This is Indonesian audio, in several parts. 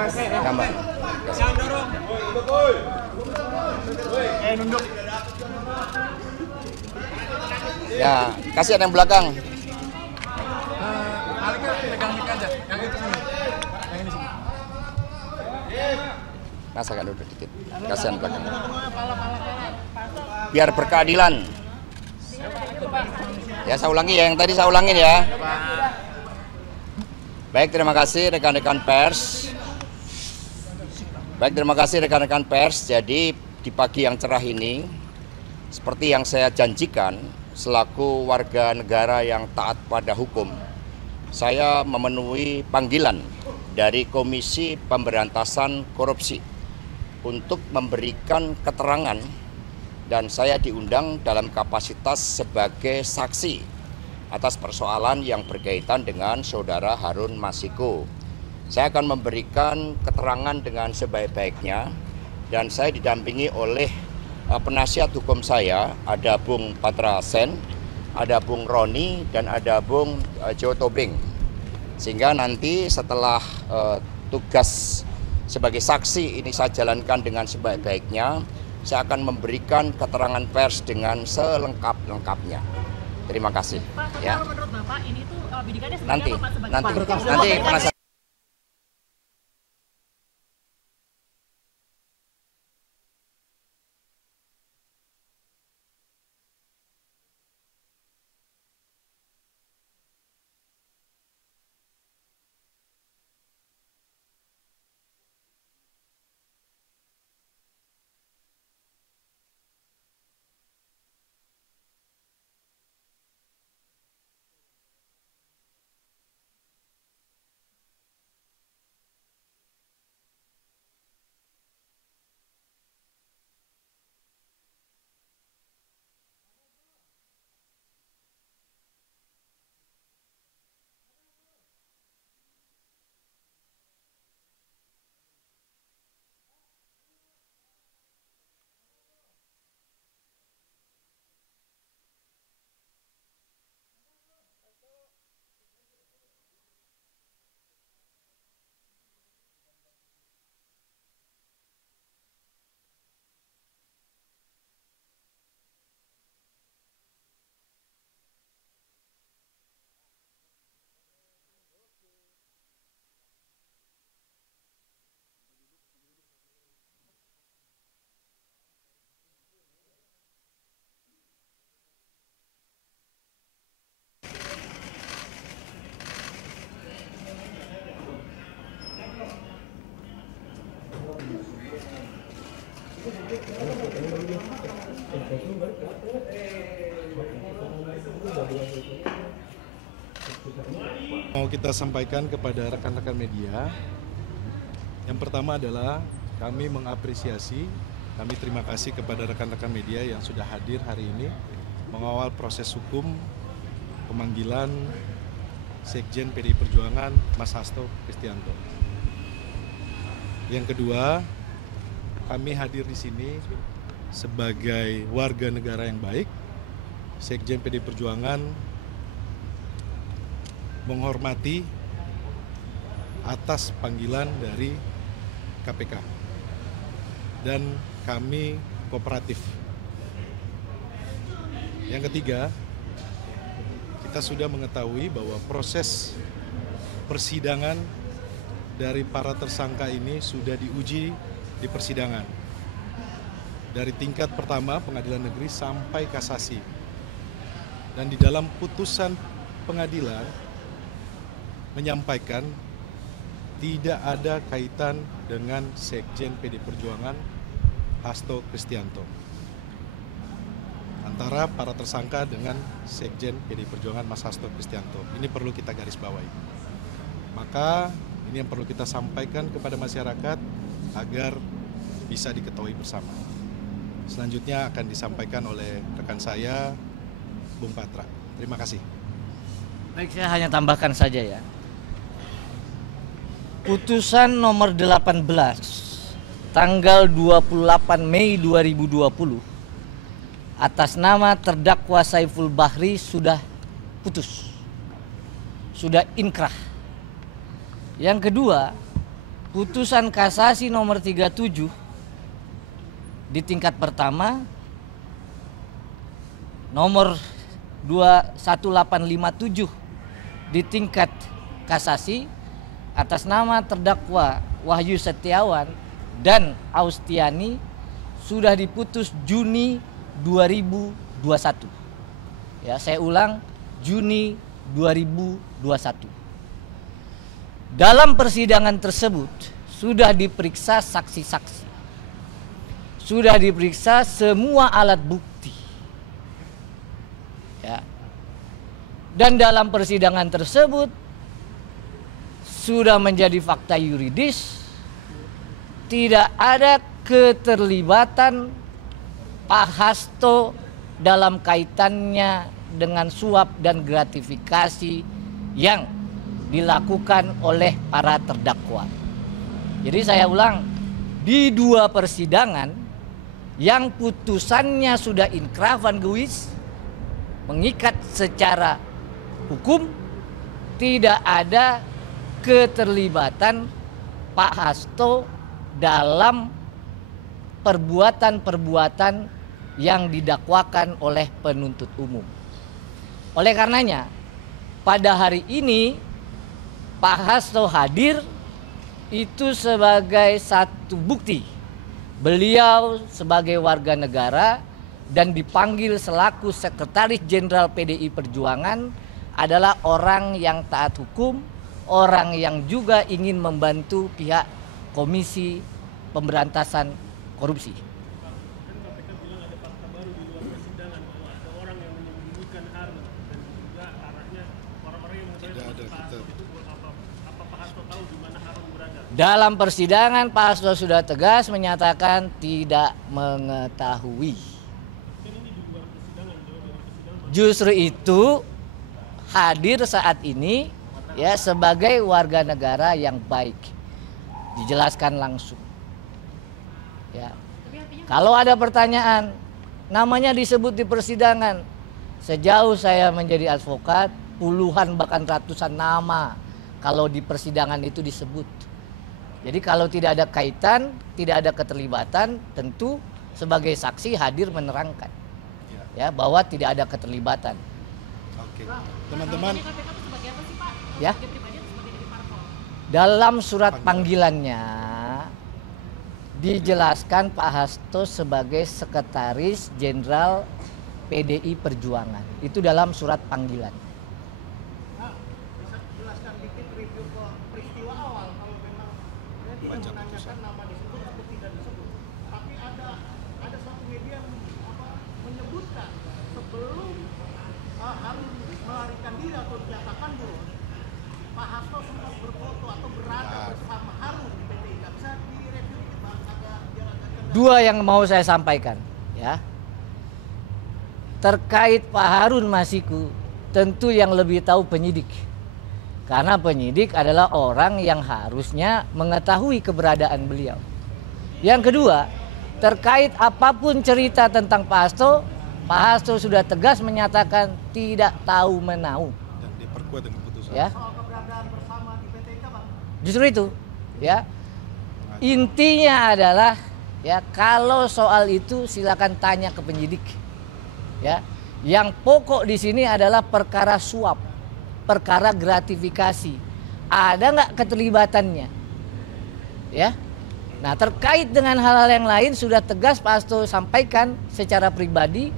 Mas. Gambar. Yang dorong. Nunduk. Ya, kasihan yang belakang. Alika pegang mic aja. Yang itu sini. Yang ini sini. Mas agak duduk dikit. Kasihan belakang. Biar berkeadilan. Ya, saya ulangi ya, yang tadi saya ulangin ya. Baik, terima kasih rekan-rekan pers. Baik, terima kasih rekan-rekan pers. Jadi di pagi yang cerah ini, seperti yang saya janjikan, selaku warga negara yang taat pada hukum, saya memenuhi panggilan dari Komisi Pemberantasan Korupsi untuk memberikan keterangan, dan saya diundang dalam kapasitas sebagai saksi atas persoalan yang berkaitan dengan saudara Harun Masiku. Saya akan memberikan keterangan dengan sebaik-baiknya, dan saya didampingi oleh penasihat hukum saya, ada Bung Patra Sen, ada Bung Roni, dan ada Bung Jo Tobing. Sehingga nanti setelah tugas sebagai saksi ini saya jalankan dengan sebaik-baiknya, saya akan memberikan keterangan pers dengan selengkap-lengkapnya. Terima kasih. Pak, ya. menurut Bapak ini tuh bidikannya sebagai Nanti, apa, Pak? Sebagai nanti penasihat. Mau kita sampaikan kepada rekan-rekan media, yang pertama adalah kami mengapresiasi, kami terima kasih kepada rekan-rekan media yang sudah hadir hari ini mengawal proses hukum pemanggilan Sekjen PDI Perjuangan Mas Hasto Kristianto. Yang kedua, kami hadir di sini sebagai warga negara yang baik. Sekjen PDI Perjuangan menghormati atas panggilan dari KPK dan kami kooperatif. Yang ketiga, kita sudah mengetahui bahwa proses persidangan dari para tersangka ini sudah diuji di persidangan dari tingkat pertama pengadilan negeri sampai kasasi, dan di dalam putusan pengadilan menyampaikan tidak ada kaitan dengan Sekjen PDI Perjuangan Hasto Kristianto antara para tersangka dengan Sekjen PDI Perjuangan Mas Hasto Kristianto. Ini perlu kita garis bawahi. Maka ini yang perlu kita sampaikan kepada masyarakat agar bisa diketahui bersama. Selanjutnya akan disampaikan oleh rekan saya, Bung Patra. Terima kasih. Baik, saya hanya tambahkan saja ya. Putusan nomor 18 tanggal 28 Mei 2020 atas nama terdakwa Saiful Bahri sudah putus. Sudah inkrah. Yang kedua, putusan kasasi nomor 37 di tingkat pertama nomor 21857 di tingkat kasasi atas nama terdakwa Wahyu Setiawan dan Austiani sudah diputus Juni 2021. Ya, saya ulang, Juni 2021. Dalam persidangan tersebut sudah diperiksa saksi-saksi, sudah diperiksa semua alat bukti. Ya. Dan dalam persidangan tersebut sudah menjadi fakta yuridis, tidak ada keterlibatan Pak Hasto dalam kaitannya dengan suap dan gratifikasi yang dilakukan oleh para terdakwa. Jadi saya ulang, di dua persidangan yang putusannya sudah inkrah van gewiss, mengikat secara hukum, tidak ada keterlibatan Pak Hasto dalam perbuatan-perbuatan yang didakwakan oleh penuntut umum. Oleh karenanya, pada hari ini Pak Hasto hadir itu sebagai satu bukti beliau sebagai warga negara dan dipanggil selaku Sekretaris Jenderal PDI Perjuangan adalah orang yang taat hukum, orang yang juga ingin membantu pihak Komisi Pemberantasan Korupsi. Dalam persidangan Pak Hasto sudah tegas menyatakan tidak mengetahui. Justru itu hadir saat ini ya sebagai warga negara yang baik. Dijelaskan langsung. Ya. Kalau ada pertanyaan, namanya disebut di persidangan. Sejauh saya menjadi advokat, puluhan bahkan ratusan nama kalau di persidangan itu disebut. Jadi kalau tidak ada kaitan, tidak ada keterlibatan, tentu sebagai saksi hadir menerangkan ya bahwa tidak ada keterlibatan. Oke, teman-teman. Ya. Dalam surat panggilannya dijelaskan Pak Hasto sebagai Sekretaris Jenderal PDI Perjuangan. Itu dalam surat panggilan. Baca putusan. Nama disebut atau tidak disebut, tapi ada satu media menyebutkan sebelum Harun melarikan diri atau dinyatakan buron, Pak Hasto sempat berfoto atau berada bersama Harun di PDI. Nggak bisa direview Pak, Dua yang mau saya sampaikan ya. Terkait Pak Harun Masiku, tentu yang lebih tahu penyidik. Karena penyidik adalah orang yang harusnya mengetahui keberadaan beliau. Yang kedua, terkait apapun cerita tentang Pak Hasto sudah tegas menyatakan tidak tahu menahu. Dan diperkuat dengan putusan. Ya. soal keberadaan bersama di PTK, Pak. Justru itu, ya. Intinya adalah ya kalau soal itu silakan tanya ke penyidik. Ya. Yang pokok di sini adalah perkara suap. Perkara gratifikasi, ada nggak keterlibatannya, ya? Nah terkait dengan hal-hal yang lain sudah tegas Pak Hasto sampaikan secara pribadi,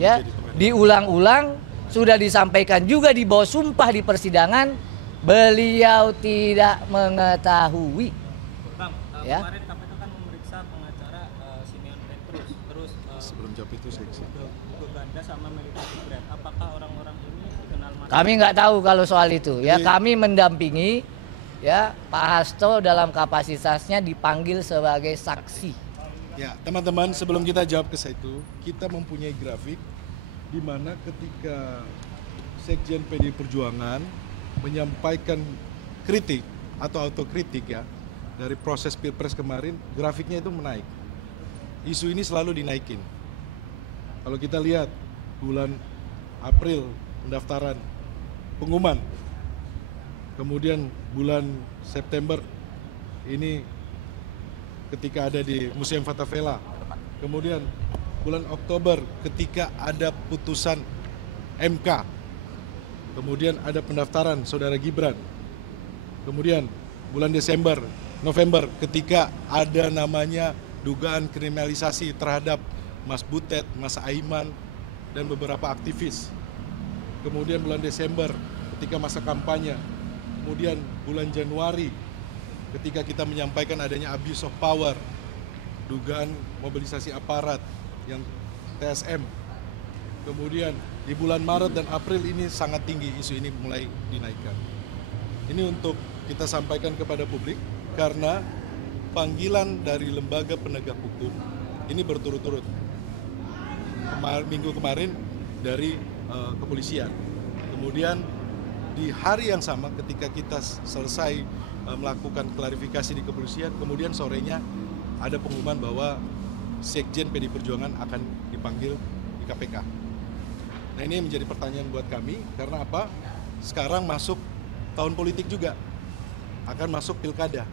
ya, diulang-ulang, sudah disampaikan juga di bawah sumpah di persidangan, beliau tidak mengetahui. Bang, Ya. kemarin KPK kan memeriksa pengacara Simeon Petrus, terus Sebelum jawab itu saya Hugo Ganda sama Melita Tigret. Apakah orang-orang ini dikenal masa? Kami nggak tahu kalau soal itu, ya. Kami mendampingi, ya, Pak Hasto dalam kapasitasnya dipanggil sebagai saksi. Ya, teman-teman, sebelum kita jawab ke situ, kita mempunyai grafik di mana ketika Sekjen PDI Perjuangan menyampaikan kritik atau autokritik ya dari proses Pilpres kemarin, grafiknya itu menaik. Isu ini selalu dinaikin. Kalau kita lihat bulan April pendaftaran pengumuman, kemudian bulan September ini ketika ada di Museum Fathahvela. Kemudian bulan Oktober ketika ada putusan MK. Kemudian ada pendaftaran Saudara Gibran. Kemudian bulan November ketika ada namanya dugaan kriminalisasi terhadap Mas Butet, Mas Aiman, dan beberapa aktivis. Kemudian bulan Desember ketika masa kampanye. Kemudian bulan Januari ketika kita menyampaikan adanya abuse of power, dugaan mobilisasi aparat yang TSM. Kemudian di bulan Maret dan April ini sangat tinggi, isu ini mulai dinaikkan. Ini untuk kita sampaikan kepada publik karena panggilan dari lembaga penegak hukum ini berturut-turut. Minggu kemarin dari kepolisian. Kemudian di hari yang sama ketika kita selesai melakukan klarifikasi di kepolisian, kemudian sorenya ada pengumuman bahwa Sekjen PDI Perjuangan akan dipanggil di KPK. Nah, ini menjadi pertanyaan buat kami karena apa? Sekarang masuk tahun politik juga, akan masuk pilkada.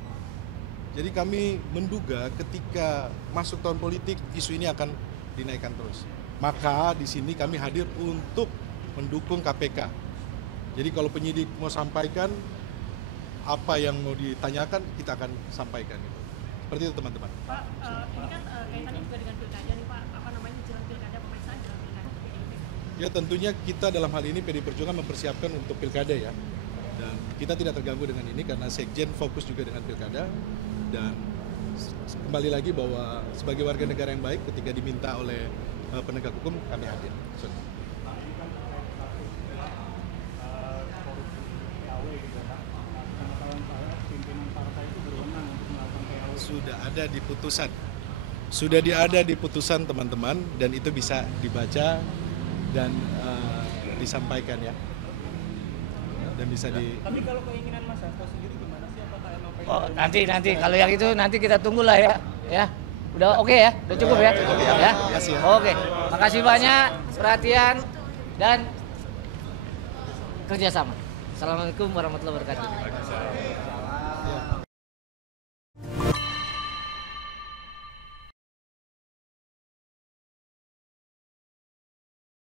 Jadi kami menduga ketika masuk tahun politik isu ini akan dinaikkan terus. Maka di sini kami hadir untuk mendukung KPK. Jadi kalau penyidik mau sampaikan apa yang mau ditanyakan, kita akan sampaikan. Seperti itu teman-teman. Pak, ini kan kaitannya juga dengan pilkada nih Pak, apa namanya jelang pilkada, pemeriksaan jelang pilkada PDIP. Ya tentunya kita dalam hal ini PDI Perjuangan mempersiapkan untuk pilkada ya. Dan kita tidak terganggu dengan ini karena Sekjen fokus juga dengan pilkada. Dan kembali lagi bahwa sebagai warga negara yang baik ketika diminta oleh penegak hukum kami hadir. Sudah ada di putusan. Sudah ada di putusan teman-teman dan itu bisa dibaca dan disampaikan ya. Dan bisa di. Tapi kalau keinginan Mas Hasto sendiri gimana sih? Apakah emang pengen? Oh, nanti kalau yang itu nanti kita tunggulah ya. Ya. Udah oke ya? Udah cukup ya? Ya. Oke. Makasih banyak perhatian dan kerjasama. Assalamualaikum warahmatullahi wabarakatuh.